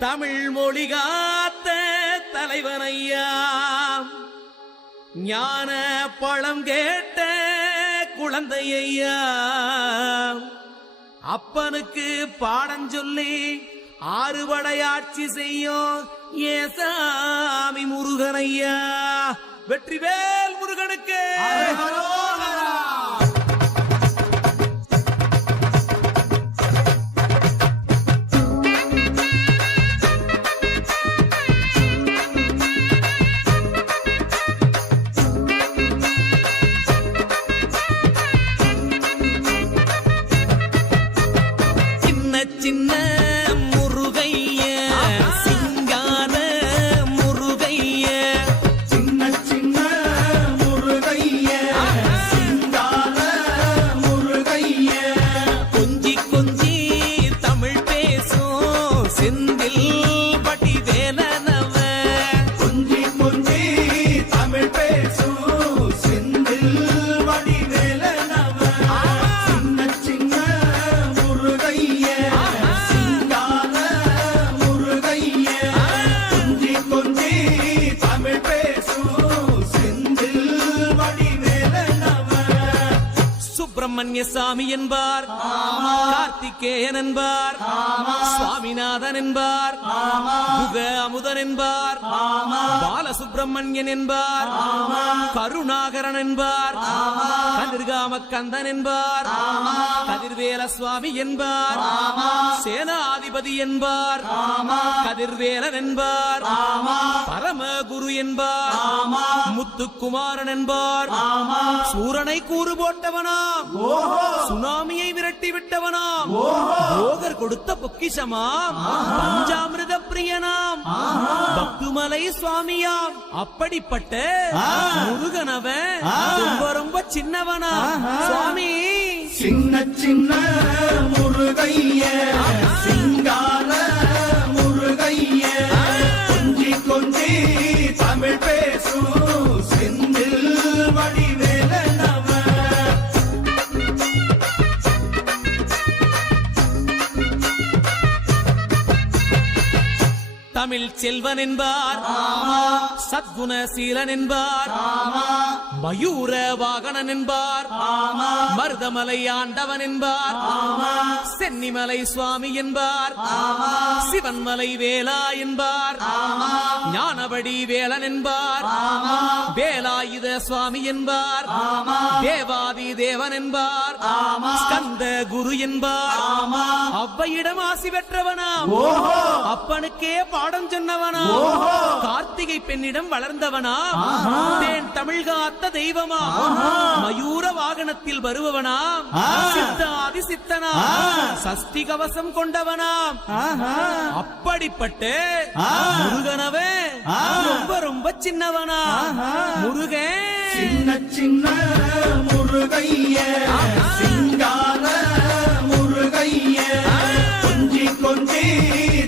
தமிழ் மொழி காத்த தலைவனையா, ஞான பழம் கேட்ட குழந்தையா, அப்பனுக்கு பாடம் சொல்லி ஆறுபடையாட்சி செய்யும் ஏசாமி முருகனையா. வெற்றிவேல் முருகனுக்கு சின்ன முருகைய, சிங்கார முருகைய, சின்ன சின்ன முருகைய, சிங்கார முருகைய, கொஞ்சி கொஞ்சி தமிழ் பேசும் செந்தில் பட்டி வேலனவ, கொஞ்சி கொஞ்சி தமிழ் பேசும் செந்தில் வடிவேலனவ. சின்ன சின்ன முருகைய, சிங்கார முருகைய, கொஞ்சி கொஞ்சி தமிழ் பேசும் செந்தில் வடிவேலனவ. சுப்பிரமணிய சாமி என்பார், கார்த்திகேயன் என்பார், சுவாமிநாதன் என்பார், முக அமுதன் என்பார், பாலசுப்பிரமணியன் என்பார், கருணாகரன் என்பார், கதிர்காம கந்தன் என்பார், கதிர்வேல சுவாமி என்பார், சேனாதிபதி என்பார், கதிர்வேலன் என்பார், பரமகுரு என்பார், முத்துக்குமாரன் என்பார், சூரனை கூறு போட்டவனாம், சுனாமியை விரட்டி விட்டவனாம், போகர் கொடுத்த பொக்கிஷமாம், பஞ்சாமிர்த பிரியனாம், பக்துமலை சுவாமியாம். அப்படிப்பட்ட முருகனவன் ரொம்ப ரொம்ப சின்னவனா சுவாமி. சின்ன சின்ன முருகைய, சிங்கார முருகைய, கொஞ்சி கொஞ்சி தமிழ் பேசும் செந்தில் வடிவேலனவ. தமிழ் செல்வன் என்பார், சத்குணசீலன் என்பார், மயூர வாகனன் என்பார், மருதமலை ஆண்டவன் என்பார், சென்னிமலை சுவாமி என்பார், சிவன்மலை வேலா என்பார், ஞானபடி வேலன் என்பார், வேலாயுத சுவாமி என்பார், தேவாதி தேவன் என்பார், ஸ்கந்த குரு என்பார், அவ்வையிடம் ஆசி பெற்றவனாம், அப்பனுக்கே பாடம் சொன்னவனா, கார்த்திகை பெண்ணிடம் வளர்ந்தவனா, தேன் தமிழ் காத்த தெய்வமா, மயூர வாகனத்தில் வருபவனாம், சித்தாதி சித்தனா, சஷ்டி கவசம் கொண்டவனாம். அப்படிப்பட்ட முருகனவே ரொம்ப ரொம்ப சின்னவனா முருகன். சின்ன சின்ன முருகைய, சிங்கார முருகைய, கொஞ்சி கொஞ்சி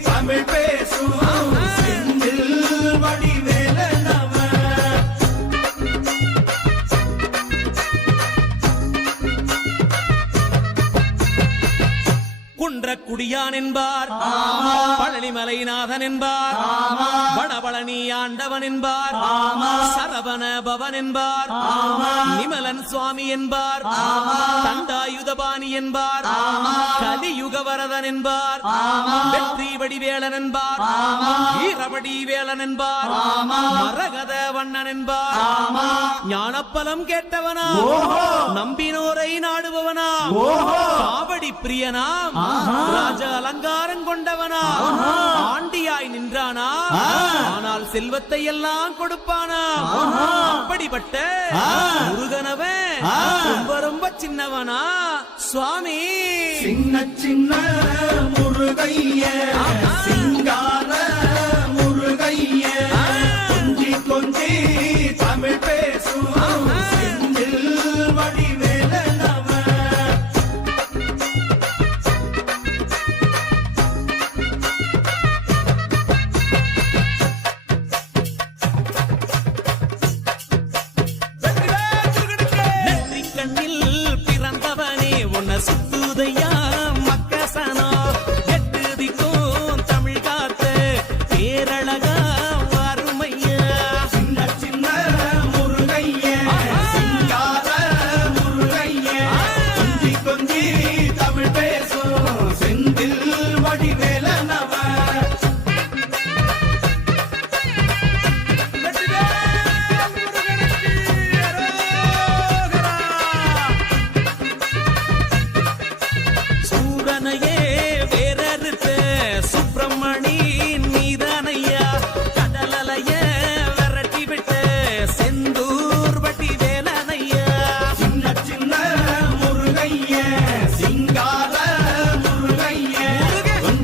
தமிழ் பேசும் செந்தில் வடிவேலனவ. குன்றக்குடியான் என்பார், பழனிமலைநாதன் என்பார், வடபழனி ஆண்டவன் என்பார், சரவண பவன் என்பார், நிமலன் சுவாமி என்பார், தண்டாயுதபாணி என்பார், கலியுக வரதன் என்பார், வெற்றி வடிவேலன் என்பார், வீரவடி வேலன் என்பார், மரகத வண்ணன் என்பார், ஞானப்பலம் கேட்டவனா, நம்பினோரை நாடுபவனா, காவடி பிரியனாம், ராஜ அலங்காரம் கொண்டவனா, ஆண்டியாய் நின்றானா, ஆனால் செல்வத்தை எல்லாம் கொடுப்பானா. அப்படிப்பட்ட முருகனவன் ரொம்ப ரொம்ப சின்னவனா சுவாமி. சின்ன சின்ன முருகைய, சிங்கார முருகைய, கொஞ்சி கொஞ்சி தமிழ் பேசும் செந்தில் வடிவேலனவ. நெற்றிக் கண்ணில் பிறந்தவனே உன்னை சுத்துதையா மக்கசனா, எட்டு திக்கும் தமிழ்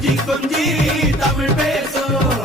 கொஞ்சி கொஞ்சி தமிழ் பேசும்